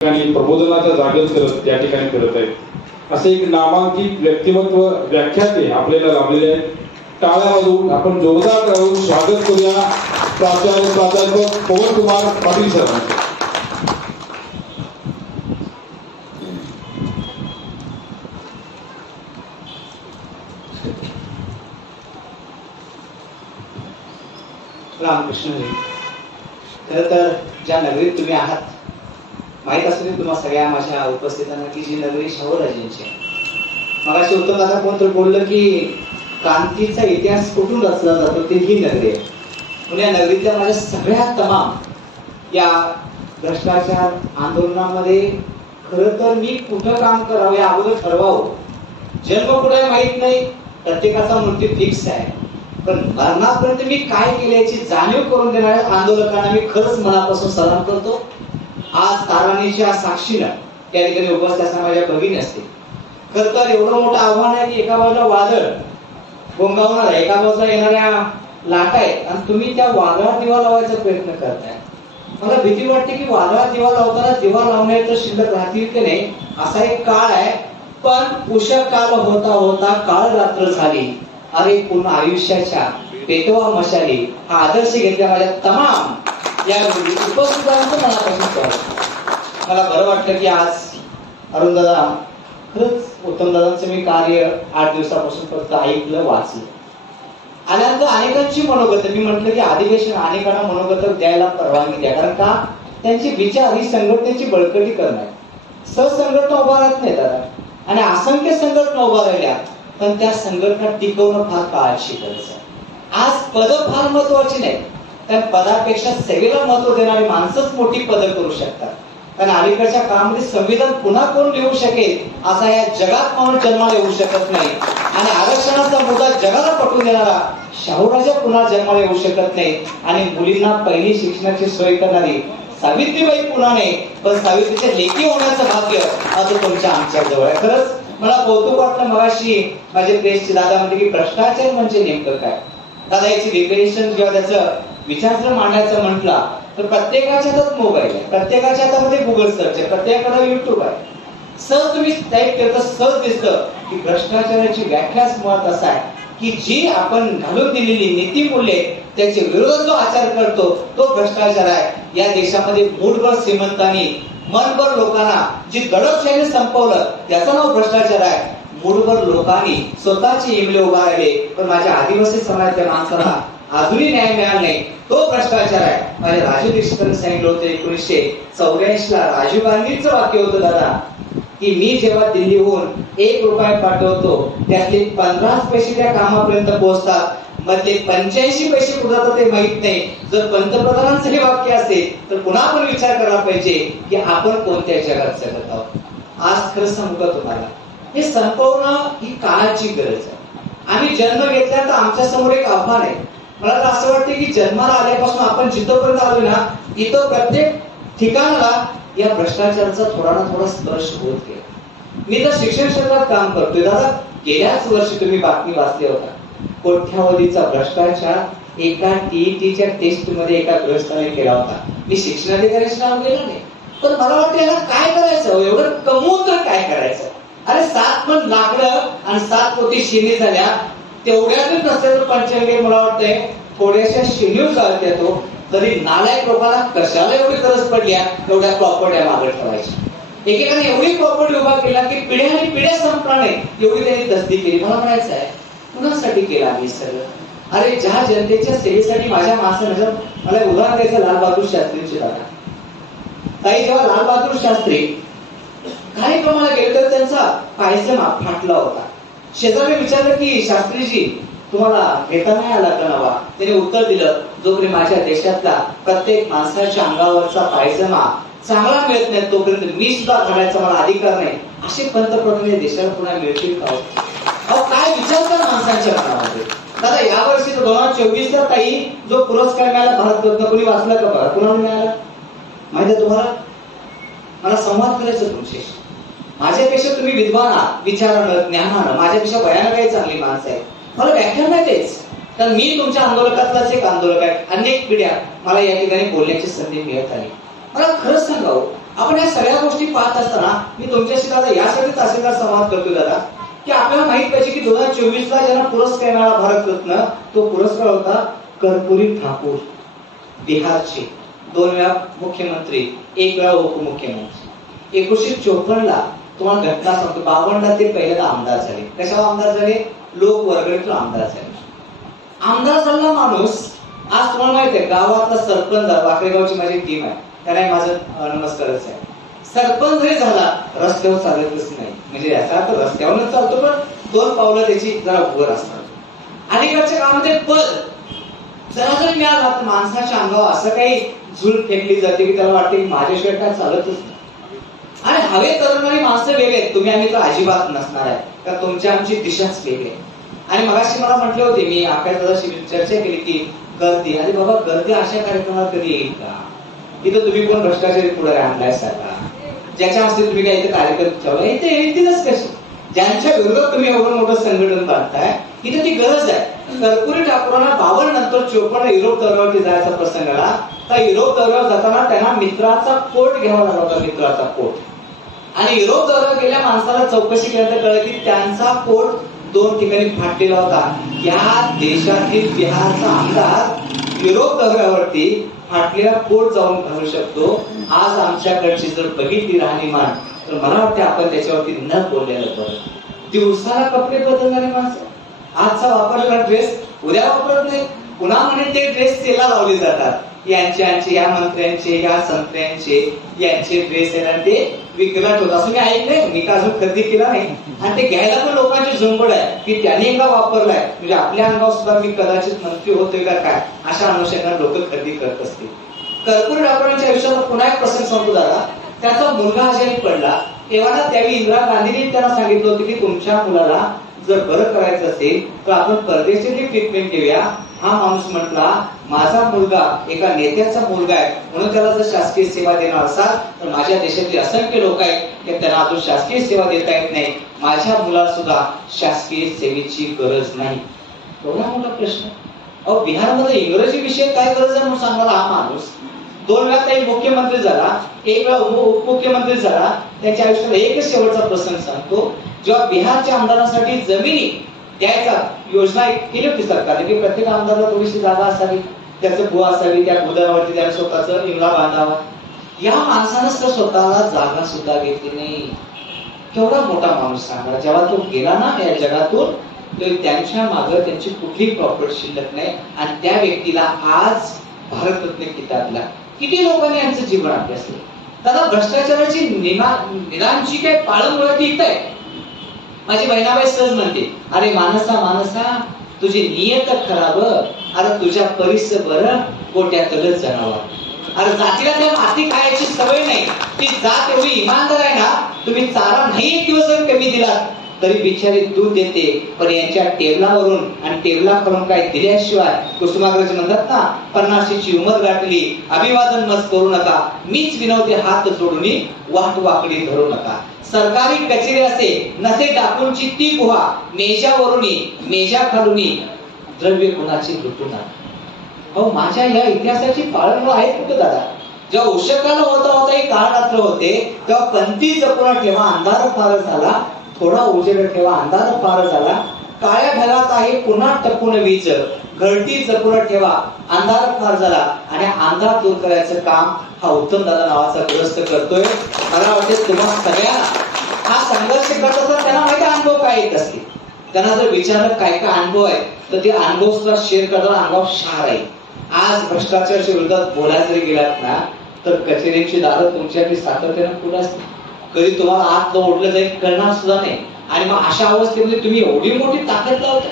प्रबोधनाचा जागच करत त्या ठिकाणी करत आहेत. असे एक नामांकित व्यक्तिमत्व व्याख्याते आपल्याला लाभलेले आहेत. टाळ्या वाजवून आपण जोरदार राहून स्वागत करूया प्राध्यापक पवन कुमार पाटील सरांचे. रामकृष्ण हरी. खरं तर ज्या नगरीत तुम्ही आहात माहीत असेल तुम्हाला सगळ्या माझ्या उपस्थितांना की जी नगरी शाहूराजांची आहे. मगाशी उत्तमदादा कोणतरी बोललं की क्रांतीचा इतिहास कुठून रचला जातो ते ही नगरी आहे. म्हणून या नगरीतल्या माझ्या सगळ्या तमाम या भ्रष्टाचार आंदोलनामध्ये खरं तर मी कुठं काम करावं या अगोदर ठरवावं. जन्म कुठे माहित नाही, प्रत्येकाचा मृत्यू फिक्स आहे, पण मरणापर्यंत मी काय केलं याची जाणीव करून देणाऱ्या आंदोलकांना मी खरंच मनापासून सलाम करतो. आज ताराणीच्या साक्षीनं त्या ठिकाणी उपस्थित असणाऱ्या माझ्या भगिनी असतील. खरं तर एवढं मोठं आव्हान आहे की एका बाजूला वादळ गोंगावणार आहे, एका बाजूला येणाऱ्या लाटा आहेत आणि तुम्ही त्या वादळात दिवा लावायचा प्रयत्न करताय. मला भीती वाटते की वादळात दिवा लावताना दिवा लावण्यात तर शिल्लक राहतील की नाही असा एक काळ आहे. पण उषा काल होता होता काळ रात्र झाली, अरे पुन्हा आयुष्याच्या पेटवा मशाली हा आदर्श घेतल्या माझ्या तमाम या उपस्थितांचं मनापासून स्वागत. मला बरं वाटलं की आज अरुणदादा खरंच उत्तमदादांचं मी कार्य 8 दिवसापासून फक्त ऐकलं वाचलं. आल्यानंतर अनेकांची मनोगत मी म्हटलं की अधिवेशन अनेकांना मनोगत द्यायला परवानगी द्या, कारण का त्यांची विचार ही संघटनेची बळकटीकरण आहे. सहसंघटना उभा राहत नाही दादा आणि असंख्य संघटना उभा राहिल्या, पण त्या संघटना टिकवणं फार काळाची गरज आहे. आज पद फार महत्वाची नाही, कारण पदापेक्षा सेवेला महत्व देणारी माणसंच मोठी पदं करू शकतात. कारण अलीकडच्या काळामध्ये संविधान पुन्हा कोण लिहू शकेल असा या जगात माणूस जन्माला येऊ शकत नाही आणि आरक्षणाचा मुद्दा जगाला पटवून देणारा शाहूराजा पुन्हा जन्माला येऊ शकत नाही. आणि मुलींना पहिली शिक्षणाची सोय करणारी सावित्रीबाई पुन्हा नाही, पण सावित्रीच्या लेकी होण्याचं भाग्य आज तुमच्या आमच्या जवळ आहे. खरंच मला कौतुक वाटलं. मगाशी माझे प्रेसचे दादा म्हणते की भ्रष्टाचार म्हणजे नेमकं काय. दादा याची डिफिनेशन किंवा त्याचं विचार जर मांडायचं म्हटला तर प्रत्येकाच्या हातात मोबाईल आहे, प्रत्येकाच्या हातामध्ये गुगल सर्च आहे, प्रत्येकाकडे युट्यूब आहे. सहज तुम्ही टाईप करता सहज दिसतं की भ्रष्टाचाराची व्याख्याच मुळात असा आहे की जी आपण घालून दिलेली नीती मूल्ये त्याच्या विरोधात जो आचार करतो तो भ्रष्टाचार आहे. या देशामध्ये मूठभर श्रीमंतांनी मनभर लोकांना जी दडपशाही संपवलं त्याचं नाव भ्रष्टाचार आहे. मूठभर लोकांनी स्वतःचे इमले उभा राहिले, पण माझ्या आदिवासी समाजाच्या माणसाला अजूनही न्याय मिळाला नाही, तो भ्रष्टाचार आहे. माझ्या राजू दीक्षितांनी सांगितलं होतं 1984 ला राजीव गांधींचं वाक्य होतं दादा की मी जेव्हा दिल्लीहून 1 रुपया पाठवतो त्यातले 15 पैसे त्या कामापर्यंत पोहोचतात, मग ते 85 पैसे कुठे जातात ते माहित नाही. जर पंतप्रधानांचं हे वाक्य असेल तर पुन्हा आपण विचार करायला पाहिजे की आपण कोणत्या जगात जगत आहोत. आज खरं सांगू का तुम्हाला, हे संपवणं ही काळाची गरज आहे. आम्ही जन्म घेतला तर आमच्या समोर एक आव्हान आहे. मला तर असं वाटतं की जन्माला आल्यापासून आपण जिथपर्यंत आलो ना इथं प्रत्येक ठिकाणाला या भ्रष्टाचाराचा थोडा ना थोडा स्पर्श होत गेला. मी तर शिक्षण क्षेत्रात काम करतोय दादा. गेल्याच वर्षी तुम्ही बातमी वाचली होता, कोट्यावधीचा भ्रष्टाचार एका टीईटीच्या टेस्ट मध्ये एका गृहस्थाने केला होता. मी शिक्षणाधिकाऱ्यांशी नाव गेलो नाही, पण मला वाटतं याला काय करायचं, एवढं कमवून तर काय करायचं. अरे 7 पण लाकडं आणि 7 पोती शिनी झाल्या, तेवढ्यातच नसेल पंचगंगे मला वाटतंय थोड्याशा शिनीव चालत येतो, तरी नालायक लोकांना कशाला एवढी गरज पडल्या एवढ्या प्रॉपर्ट्या मागे ठेवायच्या. एकेकाने एवढी प्रॉपर्टी उभा केला की पिढ्याने पिढ्या संपणार नाही एवढी त्यांनी तसदी केली. मला म्हणायचं आहे कुणासाठी केलं आम्ही सगळं. अरे ज्या जनतेच्या सेवेसाठी माझ्या माणसानं मला उदाहरण द्यायचं लालबहादूर शास्त्रींचे दादा. काही जेव्हा लालबहादूर शास्त्री कार्यक्रमाला गेले तर त्यांचा पायजमा फाटला होता. शेजारी विचारलं की शास्त्रीजी तुम्हाला घेता नाही आला का नवा. त्याने उत्तर दिलं, जोपर्यंत माझ्या देशातला प्रत्येक माणसाच्या अंगावरचा पायजमा चांगला मिळत नाही तोपर्यंत मी सुद्धा घालायचा मला अधिकार नाही. असे पंतप्रधान देशाला पुन्हा मिळतील का. काय विचार कर माणसांच्या मनामध्ये. दादा यावर्षी 2024 ताई जो पुरस्कार मिळाला भारतरत्न कोणी वाचला का बघा, कुणाला मिळाला माहिती आहे तुम्हाला. मला संवाद करायचं तुमच्याशी. माझ्यापेक्षा तुम्ही विद्वान आहात, विचारानं ज्ञानानं, माझ्यापेक्षा वयानं काही चांगली माणसं आहे. मला व्याख्यान नाही द्यायचं, कारण मी तुमच्या आंदोलकातलाच एक आंदोलक आहे. अनेक पिढ्या मला या ठिकाणी बोलण्याची संधी मिळत आली. मला खरंच सांगावं आपण या सगळ्या गोष्टी पाहत असताना मी तुमच्याशी दादा यासाठी तहसीलदार संवाद करतोय दादा, की आपल्याला माहित पाहिजे की 2024 ज्यांना पुरस्कार मिळाला भारतरत्न, तो पुरस्कार होता कर्पूरी ठाकूर, बिहारचे 2 वेळा मुख्यमंत्री, 1 वेळा उपमुख्यमंत्री. 1954 तुम्हाला घटना सांगतो, 52 ते पहिल्यांदा आमदार झाले. कशावर आमदार झाले? लोकवर्गणीतून आमदार झाले. आमदार झालेला माणूस आज तुम्हाला माहित आहे गावातला सरपंच, वाकडेगावची माझी टीम आहे, त्यांना माझं नमस्कारच आहे. सरपंच जरी झाला रस्त्यावर चालतच नाही, म्हणजे याचा अर्थ रस्त्यावरच चालतो पण 2 पावलं त्याची जरा वर असतात. अलीकडच्या काळामध्ये पद जरा जरी मिळाला तर माणसाच्या अंगावर असं काही झुल फेकली जाते की त्याला वाटते की माझ्याशिवाय काय चालतच नाही. आणि हवे तरणारी माणसं वेगळे आहेत, तुम्ही आम्ही तर अजिबात नसणार आहे, तर तुमच्या आमची दिशाच वेगळी आहे. आणि मगाशी मला म्हटले होते, मी आकाशदादाशी चर्चा केली की गर्दी, अरे बाबा गर्दी अशा कार्यक्रमात कधी येईल का? इथं तुम्ही कोण भ्रष्टाचारी पुढे आणलाय सारखा, ज्याच्या हस्ते तुम्ही काय इथे कार्यक्रम ठेवला, इथे येतीलच कशी? ज्यांच्या विरोधात तुम्ही एवढं मोठं संघटन बांधताय, इथे ती गरज आहे. कर्पूरी ठाकूरांना 52 नंतर 54 युरोप दौऱ्यावरती जायचा प्रसंग आला. तर युरोप दौऱ्यावर जाताना त्यांना मित्राचा कोट घ्यावा लागला होता, मित्राचा कोट. आणि युरोप दौऱ्यावर गेल्या माणसाला चौकशी केल्यानंतर कळलं की त्यांचा कोट 2 ठिकाणी फाटलेला होता. या देशातील बिहारचा आमदार युरोप दौऱ्यावरती फाटलेला कोट जाऊन घालू शकतो. आज आमच्याकडची जर बघितली राहणीमान तर मला वाटतं आपण त्याच्यावरती न बोललेलं बरं. दिवसाला कपडे बदलणारे माणसं, आजचा वापरलेला ड्रेस उद्या वापरत नाही, पुन्हा म्हणे ते ड्रेस सेला लावले जातात. यांचे या मंत्र्यांचे, या संत्र्यांचे, यांचे ड्रेस आहेत आणि ते विकलाट होत असं मी ऐकलंय. मी का अजून खरेदी केला नाही. आणि ते घ्यायला पण लोकांची झुंबड आहे की त्याने एकदा वापरलाय म्हणजे आपल्या अंगावर सुद्धा मी कदाचित मंत्री होतोय का काय, अशा अनुषंगाने लोक खरेदी करत असतील. कर्पूरी ठाकूरांच्या आयुष्यात पुन्हा एक प्रसंग सांगतो दादा. त्याचा मुलगा आजारी पडला तेव्हा त्यावेळी इंदिरा गांधींनी त्यांना सांगितलं होतं की तुमच्या मुलाला जर बरं करायचं असेल तर आपण परदेशातली ट्रीटमेंट घेऊया. हा माणूस म्हटला माझा मुलगा एका नेत्याचा मुलगा आहे, म्हणून त्याला जर शासकीय सेवा देणार असाल तर माझ्या देशातले असंख्य लोक आहेत की त्यांना अजून शासकीय सेवा देता येत नाही, माझ्या मुलाला सुद्धा शासकीय सेवेची गरज नाही. एवढा मोठा प्रश्न. अहो बिहारमध्ये इंग्रजी विषय काय गरज आहे म्हणून सांगायला हा माणूस 2 वेळा काही मुख्यमंत्री झाला, 1 वेळा उपमुख्यमंत्री झाला. त्याच्या आयुष्यात एकच शेवटचा प्रसंग सांगतो. जेव्हा बिहारच्या आमदारांसाठी जमिनी द्यायचा योजना केली होती सरकारने की प्रत्येक आमदाराला थोडीशी जागा असावी, त्याचं भू असावी, त्या भूदारावरती त्याला स्वतःचा इमला बांधावा. या माणसानं स्वतःला जागा सुद्धा घेतली नाही. केवढा मोठा माणूस सांगा. जेव्हा तो गेला ना या जगातून तर त्यांच्या मागे त्यांची कुठलीही प्रॉपर्टी शिल्लक नाही आणि त्या व्यक्तीला आज भारतरत्न किताबला किती लोकांनी यांचं जीवन अभ्यासलं. दादा भ्रष्टाचाराची निदानची काय पाळंमुळं इथं आहे. माझी बहिणाबाई सहज म्हणते, अरे मानसा मानसा तुझी नियत खराब, अरे तुझ्या परिस बरं गोट्यातलंच जनावर. अरे जातीला त्या माती खायची सवय नाही, ती जात एवढी इमानदार आहे ना, तुम्ही चारा नाही एक दिवस जर कमी दिला तरी बिचारी दूध देते. पण यांच्या टेबलावरून आणि टेबलावरून काय दिल्याशिवाय कुसुमाग्रज म्हणतात ना 50ची उमर गाठली, अभिवादन मत करू नका, मीच विनवते हात जोडून वाट वाकडी धरू नका. सरकारी कचेरी असे नसे टाकूनची ती गुहा, मेजावरून मेजा खालून द्रव्य गुणाची लुटून. अहो माझ्या या इतिहासाची पाळंमुळं आहेत कुठं दादा. जेव्हा उषकाला होता ही काळ रात्र होते तेव्हा पंथी जपून ठेवा अंधार फार झाला, थोडा उजेड ठेवा अंधार फार झाला, काळ्या ढगात आहे पुन्हा टपून वीज, घरटी जपून ठेवा अंधार फार झाला. आणि अंधार दूर करायचं काम हा उत्तम दादा नावाचा ग्रस्त करतोय. मला वाटतं तुम्हाला सगळ्यांना हा संघर्ष करत असताना त्यांना माहिती अनुभव काय येत असतील. त्यांना जर विचारलं काय काय अनुभव आहे तर ते अनुभव सुद्धा शेअर करताना अनुभव शार आहे. आज भ्रष्टाचाराच्या विरोधात बोलायला जरी गेलात ना तर कचेरीची दारं तुमच्याकडे सातत्यानं खुली असतील. कधी तुम्हाला आत ओढलं जाईल कळणार सुद्धा नाही. आणि मग अशा अवस्थेमध्ये तुम्ही एवढी मोठी ताकद लावता,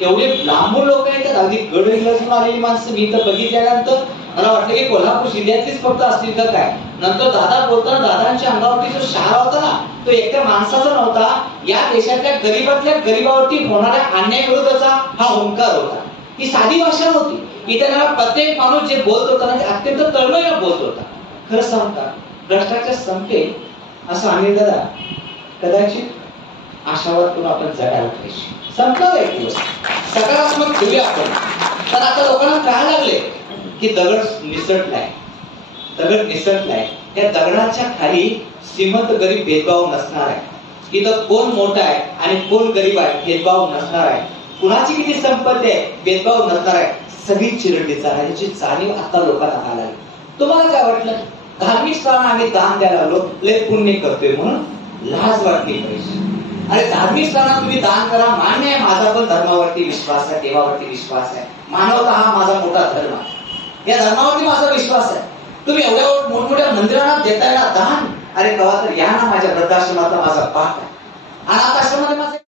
एवढे लांबून लोक येतात, अगदी गड हिंगलाजून आलेली माणसं मी तर बघितल्यानंतर मला वाटलं की कोल्हापूर जिल्ह्यातलीच फक्त असतील तर काय. नंतर दादा बोलताना दादांच्या अंगावरती जो शहारा होता ना तो एकट्या माणसाचा नव्हता, या देशातल्या गरीबातल्या गरीबावरती होणाऱ्या अन्यायाविरोधाचा हा हुंकार होता. ही साधी भाषा नव्हती. इथे प्रत्येक माणूस जे बोलत होता ना ते अत्यंत तळमळीने बोलत होता. खरं सांगता भ्रष्टाचार संपेल असं अनिल दादा कदाचित आशावाद करून आपण जगायला पाहिजे. संपणार एक दिवस सकारात्मक ठेवूया आपण. पण आता लोकांना काय लागले की दगड निसटलाय, दगड निसटलाय. या दगडाच्या खाली श्रीमंत गरीब भेदभाव नसणार आहे. इथं कोण मोठा आहे आणि कोण गरीब आहे भेदभाव नसणार आहे. कुणाची किती संपत्ती आहे भेदभाव नसणार आहे. सगळी चिरडीचा याची जाणीव आता लोकांना व्हायला लागली. तुम्हाला काय वाटलं धार्मिक स्थळांना आम्ही दान द्यायला लागलो लय पुण्य करतोय म्हणून लाज वाटली पाहिजे. अरे धार्मिक स्थळांना तुम्ही दान करा मान्य आहे. माझा पण धर्मावरती विश्वास आहे, देवावरती विश्वास आहे, मानवता हा माझा मोठा धर्म आहे, या धर्मावरती माझा विश्वास आहे. तुम्ही एवढ्या मोठमोठ्या मंदिरांना देताय ना दान, अरे कवा तर या ना माझ्या वृद्धाश्रमातला माझा पाठ आहे, अनाथ आश्रमात माझा